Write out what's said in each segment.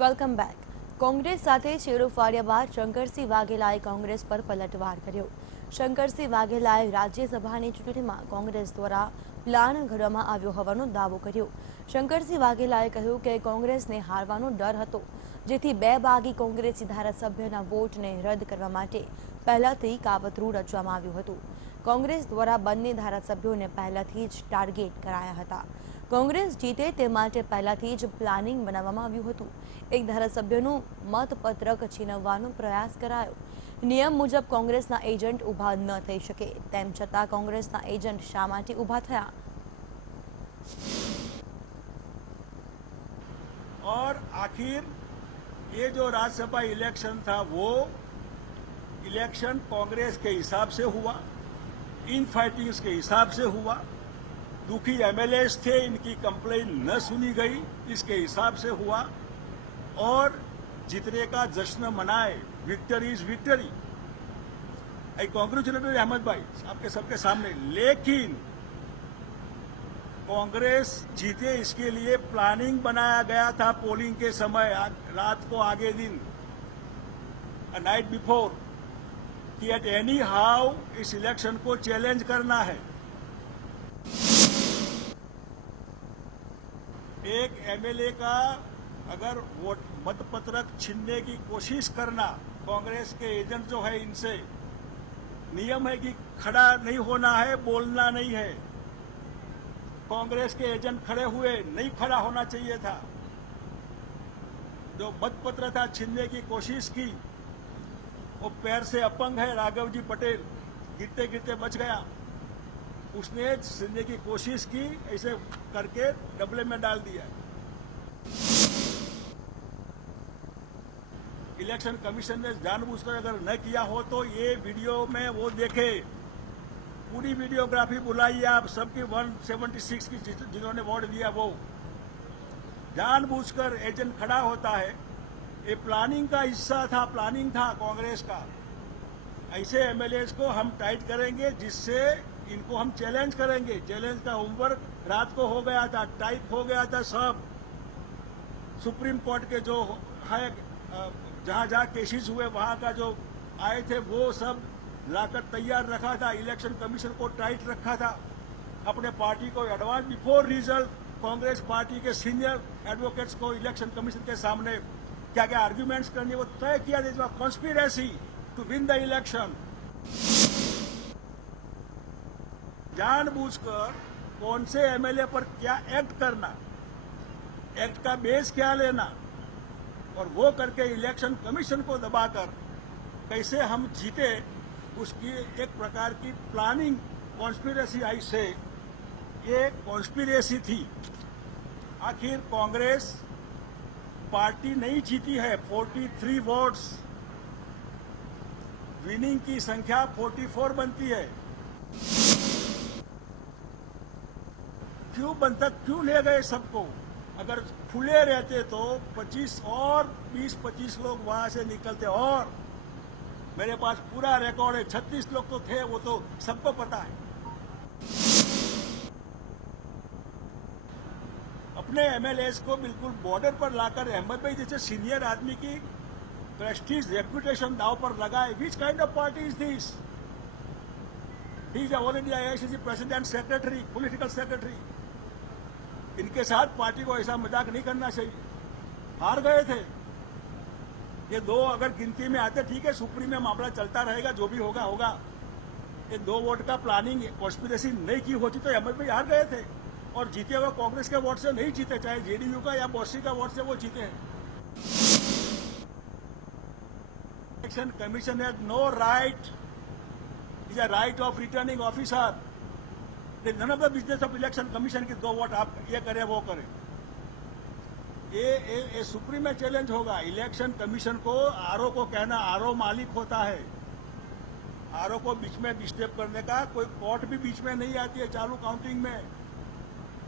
Welcome back. Congress સાથે છેડો ફાડ્યા બાદ શંકરસિંહ વાઘેલાએ કોંગ્રેસ પર પલટવાર કર્યો. શંકરસિંહ વાઘેલાએ રાજ્યસભાની ચૂંટણીમાં કોંગ્રેસ દ્વારા પ્લાન ઘડવામાં આવ્યો હોવાનો દાવો કર્યો. શંકરસિંહ વાઘેલાએ કહ્યું કે કોંગ્રેસને હારવાનો ડર હતો, જેથી બે બાગી કોંગ્રેસી ધારાસભ્યના વોટને રદ કરવા માટે પહેલાથી કાવતરું રચવામાં આવ્યું હતું. કોંગ્રેસ દ્વારા બંને ધારાસભ્યોને પહેલાથી જ ટાર્ગેટ કરાયા હતા. કોંગ્રેસ જીતે તે માટે પહેલાથી જ પ્લાનિંગ બનાવવામાં આવ્યું હતું. એક ધારાસભ્યનું મતપત્રક છીનવવાનો પ્રયાસ કરાયો. નિયમ મુજબ કોંગ્રેસના એજન્ટ ઊભા ન થઈ શકે, તેમ છતાં કોંગ્રેસના એજન્ટ શા માટે ઊભા થયા? और आखिर ये जो राज्यसभा इलेक्शन था वो इलेक्शन कांग्रेस के हिसाब से हुआ, इन फाइटिंग्स के हिसाब से हुआ, दुखी एमएलएस थे, इनकी कंप्लेन न सुनी गई, इसके हिसाब से हुआ और जीतने का जश्न मनाए. Victory is victory. I congratulatory Ahmed भाई आपके सबके सामने. लेकिन कांग्रेस जीते इसके लिए प्लानिंग बनाया गया था पोलिंग के समय, रात को आगे दिन, नाइट बिफोर, कि एट एनी हाउ इस इलेक्शन को चैलेंज करना है. एक एमएलए का अगर वोट मतपत्रक छीनने की कोशिश करना, कांग्रेस के एजेंट जो है इनसे नियम है कि खड़ा नहीं होना है, बोलना नहीं है. कांग्रेस के एजेंट खड़े हुए, नहीं खड़ा होना चाहिए था. जो मतपत्र था छीनने की कोशिश की, वो पैर से अपंग है राघव जी पटेल, गिरते गिरते बच गया. उसने छीनने की कोशिश की, ऐसे करके डबले में डाल दिया. इलेक्शन कमीशन ने जानबूझकर अगर न किया हो तो ये वीडियो में वो देखे, पूरी वीडियोग्राफी बुलाई आप सबकी 176 की जिन्होंने वोट दिया वो. जानबूझकर एजेंट खड़ा होता है. ये प्लानिंग का हिस्सा था, प्लानिंग था कांग्रेस का. ऐसे एमएलए को हम टाइट करेंगे जिससे इनको हम चैलेंज करेंगे. चैलेंज का होमवर्क रात को हो गया था, टाइप हो गया था सब. सुप्रीम कोर्ट के जो है जहां जहां केसेस हुए वहां का जो आए थे वो सब लाकर तैयार रखा था. इलेक्शन कमीशन को टाइट रखा था. अपने पार्टी को advance before result Congress party के सीनियर एडवोकेट्स को इलेक्शन कमीशन के सामने क्या क्या आर्ग्यूमेंट्स करनी वो तय किया था. Conspiracy to win the election. जानबूझकर कौन से एमएलए पर क्या एक्ट करना, एक्ट का बेस क्या लेना, और वो करके इलेक्शन कमीशन को दबाकर कैसे हम जीते, उसकी एक प्रकार की प्लानिंग कॉन्स्पिरेसी आई से ये कॉन्स्पिरेसी थी. आखिर कांग्रेस पार्टी नहीं जीती है. 43 वोट्स, विनिंग की संख्या 44 बनती है. क्यों ले गए सबको? अगर खुले रहते तो 25 और 20-25 लोग वहां से निकलते. और मेरे पास पूरा रिकॉर्ड है, 36 लोग तो थे, वो तो सबको पता है. अपने एमएलएस को बिल्कुल बॉर्डर पर लाकर अहमद भाई जैसे सीनियर आदमी की प्रेस्टीज रेपुटेशन दाव पर लगाए. Which kind of party is this? He is all India AICC president, secretary, political secretary. इनके साथ पार्टी को ऐसा मजाक नहीं करना चाहिए. हार गए थे ये दो. अगर गिनती में आते ठीक है, सुप्रीम में मामला चलता रहेगा, जो भी होगा होगा. ये 2 वोट का प्लानिंग कॉन्स्पिरेसी नहीं की होती तो अहमद भाई हार गए थे. और जीते हुए कांग्रेस के वोट से नहीं जीते, चाहे जेडीयू का या बॉसी का वोट से वो जीते हैं. Election commission has no right, is a right of returning officer. None of the business of election commission की 2 वोट आप ये करें वो करें. ये सुप्रीम में चैलेंज होगा. इलेक्शन कमीशन को आरओ को कहना, आरओ मालिक होता है. आरओ को बीच में डिस्टर्ब करने का कोई कोर्ट भी बीच में नहीं आती है. चालू काउंटिंग में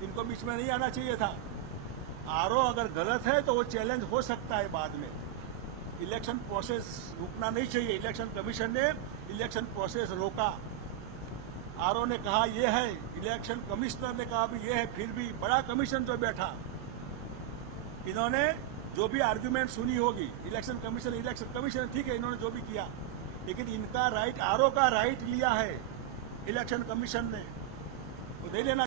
इनको बीच में नहीं आना चाहिए था. आरओ अगर गलत है तो वो चैलेंज हो सकता है बाद में. इलेक्शन प्रोसेस रुकना नहीं चाहिए. इलेक्शन कमीशन ने इलेक्शन प्रोसेस रोका. आरओ ने कहा ये है, इलेक्शन कमिश्नर ने कहा भी ये है. फिर भी बड़ा कमीशन जो बैठा, इन्होंने जो भी आर्ग्यूमेंट सुनी होगी, इलेक्शन कमीशन ठीक है, इन्होंने जो भी किया, लेकिन इनका राइट, आरओ का राइट लिया है इलेक्शन कमीशन ने, वो नहीं लेना